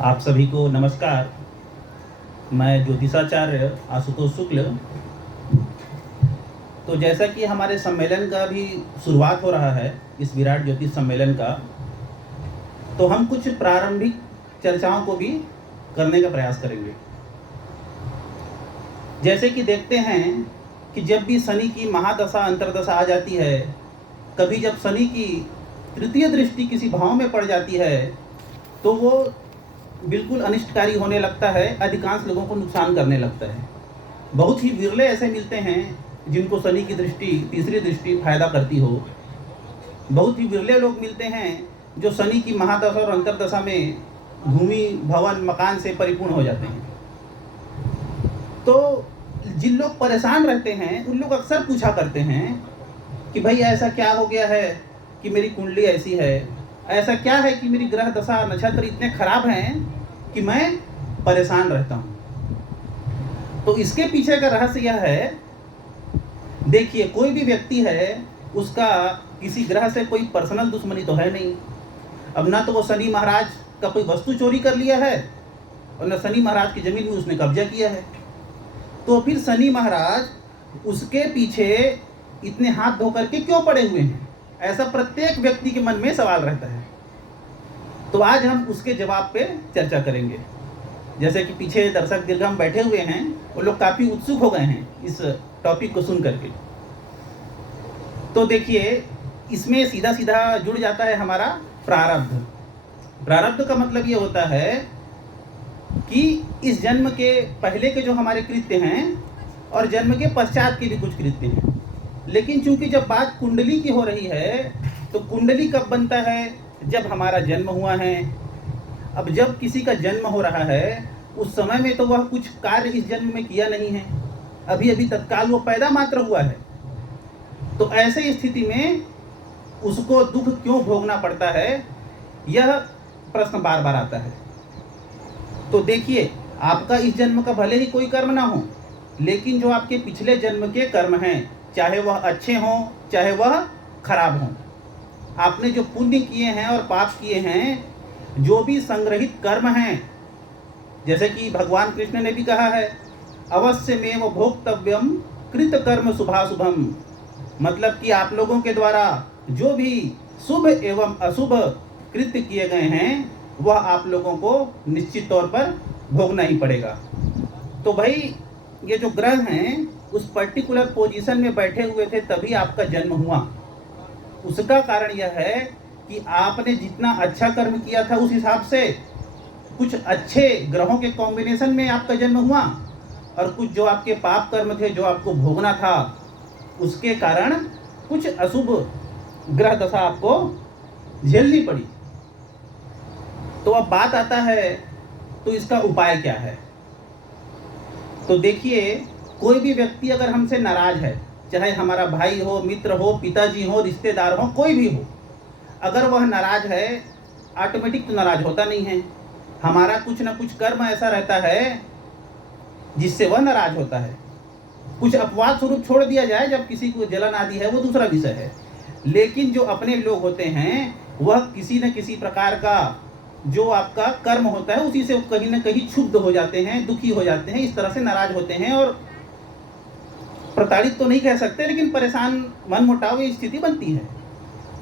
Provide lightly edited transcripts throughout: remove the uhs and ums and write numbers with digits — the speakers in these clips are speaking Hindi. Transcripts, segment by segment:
आप सभी को नमस्कार। मैं ज्योतिषाचार्य आशुतोष शुक्ल। तो जैसा कि हमारे सम्मेलन का भी शुरुआत हो रहा है, इस विराट ज्योतिष सम्मेलन का, तो हम कुछ प्रारंभिक चर्चाओं को भी करने का प्रयास करेंगे। जैसे कि देखते हैं कि जब भी शनि की महादशा अंतर्दशा आ जाती है, कभी जब शनि की तृतीय दृष्टि किसी भाव में पड़ जाती है तो वो बिल्कुल अनिष्टकारी होने लगता है, अधिकांश लोगों को नुकसान करने लगता है। बहुत ही विरले ऐसे मिलते हैं जिनको शनि की दृष्टि, तीसरी दृष्टि फायदा करती हो। बहुत ही विरले लोग मिलते हैं जो शनि की महादशा और अंतर्दशा में भूमि, भवन, मकान से परिपूर्ण हो जाते हैं। तो जिन लोग परेशान रहते हैं उन लोग अक्सर पूछा करते हैं कि भाई ऐसा क्या हो गया है कि मेरी कुंडली ऐसी है, ऐसा क्या है कि मेरी ग्रह दशा नक्षत्र इतने खराब हैं कि मैं परेशान रहता हूँ। तो इसके पीछे का रहस्य यह है, देखिए कोई भी व्यक्ति है, उसका किसी ग्रह से कोई पर्सनल दुश्मनी तो है नहीं। अब ना तो वो शनि महाराज का कोई वस्तु चोरी कर लिया है और न शनि महाराज की जमीन में उसने कब्जा किया है। तो फिर शनि महाराज उसके पीछे इतने हाथ धो करके क्यों पड़े हुए हैं, ऐसा प्रत्येक व्यक्ति के मन में सवाल रहता है। तो आज हम उसके जवाब पे चर्चा करेंगे। जैसे कि पीछे दर्शक दीर्घम बैठे हुए हैं, वो लोग काफ़ी उत्सुक हो गए हैं इस टॉपिक को सुन करके। तो देखिए इसमें सीधा सीधा जुड़ जाता है हमारा प्रारब्ध। प्रारब्ध का मतलब ये होता है कि इस जन्म के पहले के जो हमारे कृत्य हैं और जन्म के पश्चात के भी कुछ कृत्य हैं। लेकिन चूंकि जब बात कुंडली की हो रही है तो कुंडली कब बनता है, जब हमारा जन्म हुआ है। अब जब किसी का जन्म हो रहा है उस समय में तो वह कुछ कार्य इस जन्म में किया नहीं है, अभी अभी तत्काल वो पैदा मात्र हुआ है। तो ऐसे स्थिति में उसको दुख क्यों भोगना पड़ता है, यह प्रश्न बार बार आता है। तो देखिए आपका इस जन्म का भले ही कोई कर्म ना हो, लेकिन जो आपके पिछले जन्म के कर्म हैं, चाहे वह अच्छे हों चाहे वह खराब हों, आपने जो पुण्य किए हैं और पाप किए हैं, जो भी संग्रहित कर्म हैं, जैसे कि भगवान कृष्ण ने भी कहा है, अवश्यमेव भोक्तव्यम कृत कर्म शुभाशुभम। मतलब कि आप लोगों के द्वारा जो भी शुभ एवं अशुभ कृत्य किए गए हैं वह आप लोगों को निश्चित तौर पर भोगना ही पड़ेगा। तो भाई ये जो ग्रह हैं उस पर्टिकुलर पोजीशन में बैठे हुए थे तभी आपका जन्म हुआ। उसका कारण यह है कि आपने जितना अच्छा कर्म किया था उस हिसाब से कुछ अच्छे ग्रहों के कॉम्बिनेशन में आपका जन्म हुआ, और कुछ जो आपके पाप कर्म थे जो आपको भोगना था उसके कारण कुछ अशुभ ग्रह दशा आपको झेलनी पड़ी। तो अब बात आता है तो इसका उपाय क्या है। तो देखिए कोई भी व्यक्ति अगर हमसे नाराज है, चाहे हमारा भाई हो, मित्र हो, पिताजी हो, रिश्तेदार हो, कोई भी हो, अगर वह नाराज है, ऑटोमेटिक तो नाराज होता नहीं है, हमारा कुछ ना कुछ कर्म ऐसा रहता है जिससे वह नाराज होता है। कुछ अपवाद स्वरूप छोड़ दिया जाए, जब किसी को जलन आदि है वो दूसरा विषय है, लेकिन जो अपने लोग होते हैं वह किसी न किसी प्रकार का जो आपका कर्म होता है उसी से कहीं ना कहीं क्षुब्ध हो जाते हैं, दुखी हो जाते हैं, इस तरह से नाराज होते हैं, और प्रताड़ित तो नहीं कह सकते लेकिन परेशान, मन मुटाव ये स्थिति बनती है।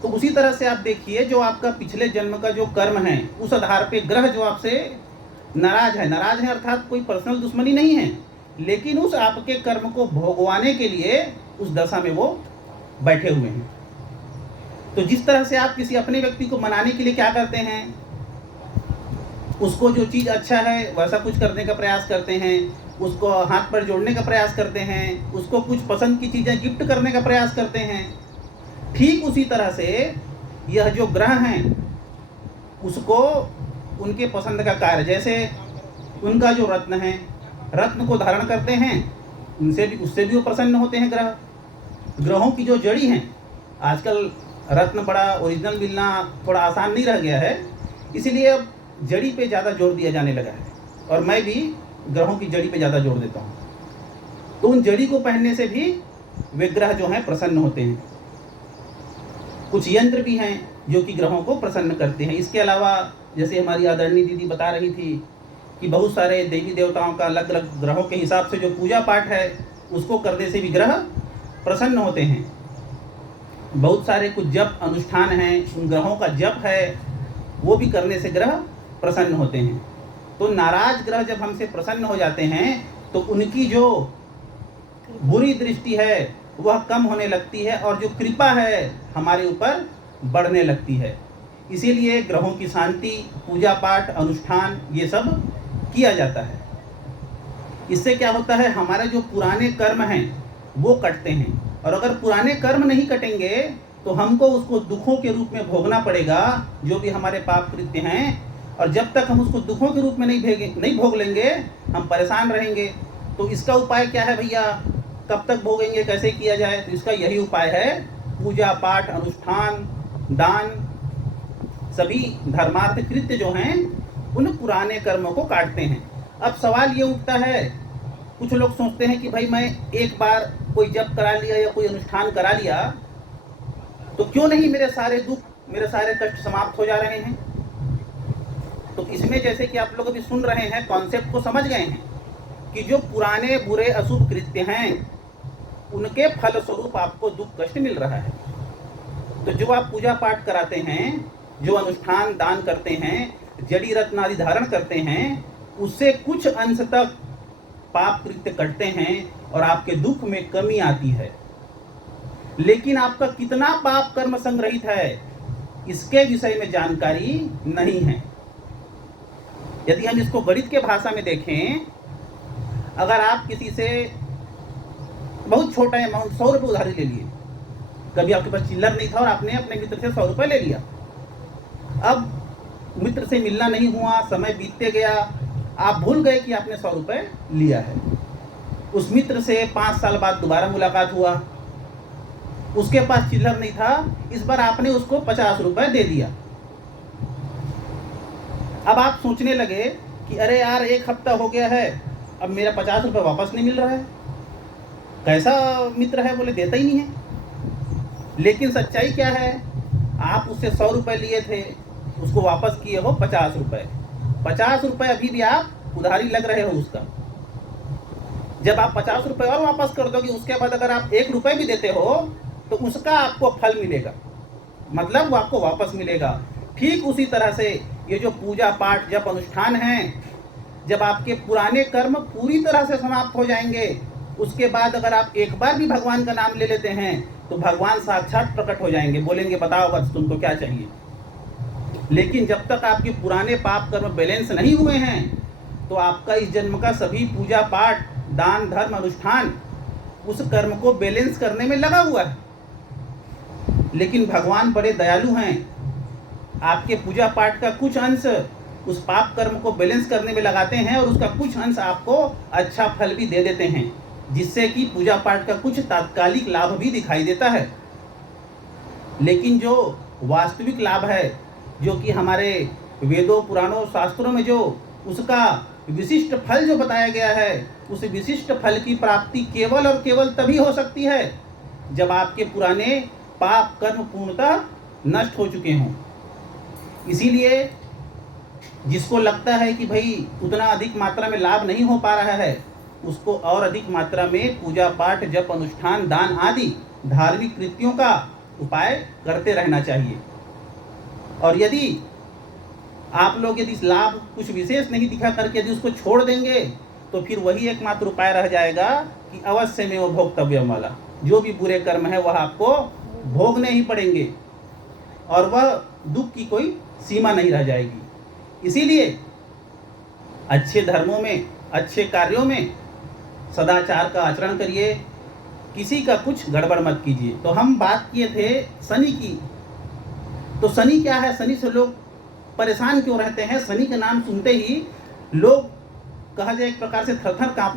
तो उसी तरह से आप देखिए जो आपका पिछले जन्म का जो कर्म है उस आधार पे ग्रह जो आपसे नाराज है अर्थात कोई पर्सनल दुश्मनी नहीं है, लेकिन उस आपके कर्म को भोगवाने के लिए उस दशा में वो बैठे हुए हैं। तो जिस तरह से आप किसी अपने व्यक्ति को मनाने के लिए क्या करते हैं, उसको जो चीज़ अच्छा है वैसा कुछ करने का प्रयास करते हैं, उसको हाथ पर जोड़ने का प्रयास करते हैं, उसको कुछ पसंद की चीज़ें गिफ्ट करने का प्रयास करते हैं। ठीक उसी तरह से यह जो ग्रह हैं उसको उनके पसंद का कार्य, जैसे उनका जो रत्न है, रत्न को धारण करते हैं, उनसे भी उससे भी वो प्रसन्न होते हैं। ग्रहों की जो जड़ी हैं, आजकल रत्न बड़ा ओरिजिनल मिलना थोड़ा आसान नहीं रह गया है, इसीलिए अब जड़ी पे ज़्यादा जोर दिया जाने लगा है, और मैं भी ग्रहों की जड़ी पे ज़्यादा जोर देता हूँ। तो उन जड़ी को पहनने से भी वे ग्रह जो हैं प्रसन्न होते हैं। कुछ यंत्र भी हैं जो कि ग्रहों को प्रसन्न करते हैं। इसके अलावा जैसे हमारी आदरणीय दीदी बता रही थी कि बहुत सारे देवी देवताओं का अलग अलग ग्रहों के हिसाब से जो पूजा पाठ है उसको करने से भी ग्रह प्रसन्न होते हैं। बहुत सारे कुछ जप अनुष्ठान हैं, उन ग्रहों का जप है वो भी करने से ग्रह प्रसन्न होते हैं। तो नाराज ग्रह जब हमसे प्रसन्न हो जाते हैं तो उनकी जो बुरी दृष्टि है वह कम होने लगती है और जो कृपा है हमारे ऊपर बढ़ने लगती है। इसीलिए ग्रहों की शांति, पूजा पाठ, अनुष्ठान ये सब किया जाता है। इससे क्या होता है, हमारे जो पुराने कर्म हैं वो कटते हैं, और अगर पुराने कर्म नहीं कटेंगे तो हमको उसको दुखों के रूप में भोगना पड़ेगा, जो भी हमारे पाप कृत्य हैं। और जब तक हम उसको दुखों के रूप में नहीं भोग लेंगे हम परेशान रहेंगे। तो इसका उपाय क्या है भैया, कब तक भोगेंगे, कैसे किया जाए? तो इसका यही उपाय है, पूजा पाठ, अनुष्ठान, दान, सभी धर्मार्थ कृत्य जो हैं उन पुराने कर्मों को काटते हैं। अब सवाल ये उठता है, कुछ लोग सोचते हैं कि भाई मैं एक बार कोई जप करा लिया या कोई अनुष्ठान करा लिया तो क्यों नहीं मेरे सारे दुख, मेरे सारे कष्ट समाप्त हो जा रहे हैं। तो इसमें जैसे कि आप लोग अभी सुन रहे हैं, कॉन्सेप्ट को समझ गए हैं कि जो पुराने बुरे अशुभ कृत्य हैं उनके फल स्वरूप आपको दुख कष्ट मिल रहा है। तो जो आप पूजा पाठ कराते हैं, जो अनुष्ठान दान करते हैं, जड़ी रत्न आदि धारण करते हैं, उससे कुछ अंश तक पाप कृत्य कटते हैं और आपके दुख में कमी आती है। लेकिन आपका कितना पाप कर्म संग्रहित है इसके विषय में जानकारी नहीं है। यदि हम इसको गणित के भाषा में देखें, अगर आप किसी से बहुत छोटा अमाउंट 100 रुपये उधारी ले लिए, कभी आपके पास चिल्लर नहीं था और आपने अपने मित्र से 100 रुपये ले लिया। अब मित्र से मिलना नहीं हुआ, समय बीतते गया, आप भूल गए कि आपने 100 रुपये लिया है। उस मित्र से 5 साल बाद दोबारा मुलाकात हुआ, उसके पास चिल्लर नहीं था, इस बार आपने उसको 50 रुपये दे दिया। अब आप सोचने लगे कि अरे यार 1 हफ्ता हो गया है, अब मेरा 50 रुपये वापस नहीं मिल रहा है, कैसा मित्र है, बोले देता ही नहीं है। लेकिन सच्चाई क्या है, आप उससे 100 रुपये लिए थे, उसको वापस किए हो 50 रुपये। 50 रुपये अभी भी आप उधारी लग रहे हो उसका। जब आप 50 रुपये और वापस कर दोगे, उसके बाद अगर आप 1 रुपये भी देते हो तो उसका आपको फल मिलेगा, मतलब वो आपको वापस मिलेगा। ठीक उसी तरह से ये जो पूजा पाठ जप अनुष्ठान हैं, जब आपके पुराने कर्म पूरी तरह से समाप्त हो जाएंगे, उसके बाद अगर आप एक बार भी भगवान का नाम ले लेते हैं तो भगवान साक्षात प्रकट हो जाएंगे, बोलेंगे बताओ बस तुमको क्या चाहिए। लेकिन जब तक आपके पुराने पाप कर्म बैलेंस नहीं हुए हैं तो आपका इस जन्म का सभी पूजा पाठ, दान, धर्म, अनुष्ठान उस कर्म को बैलेंस करने में लगा हुआ है। लेकिन भगवान बड़े दयालु हैं, आपके पूजा पाठ का कुछ अंश उस पाप कर्म को बैलेंस करने में लगाते हैं और उसका कुछ अंश आपको अच्छा फल भी दे देते हैं, जिससे कि पूजा पाठ का कुछ तात्कालिक लाभ भी दिखाई देता है। लेकिन जो वास्तविक लाभ है, जो कि हमारे वेदों, पुराणों, शास्त्रों में जो उसका विशिष्ट फल जो बताया गया है, उस विशिष्ट फल की प्राप्ति केवल और केवल तभी हो सकती है जब आपके पुराने पाप कर्म पूर्णतः नष्ट हो चुके हों। इसीलिए जिसको लगता है कि भाई उतना अधिक मात्रा में लाभ नहीं हो पा रहा है, उसको और अधिक मात्रा में पूजा पाठ, जप, अनुष्ठान, दान आदि धार्मिक कृत्यों का उपाय करते रहना चाहिए। और यदि आप लोग यदि लाभ कुछ विशेष नहीं दिखा करके यदि उसको छोड़ देंगे तो फिर वही एकमात्र उपाय रह जाएगा कि अवश्य में वो भोक्तव्यम वाला, जो भी बुरे कर्म है वह आपको भोगने ही पड़ेंगे और वह दुख की कोई सीमा नहीं रह जाएगी। इसीलिए अच्छे धर्मों में, अच्छे कार्यों में सदाचार का आचरण करिए, किसी का कुछ गड़बड़ मत कीजिए। तो हम बात किए थे शनि की। तो शनि क्या है, शनि से लोग परेशान क्यों रहते हैं? शनि का नाम सुनते ही लोग कहा जाए एक प्रकार से थर-थर कांपने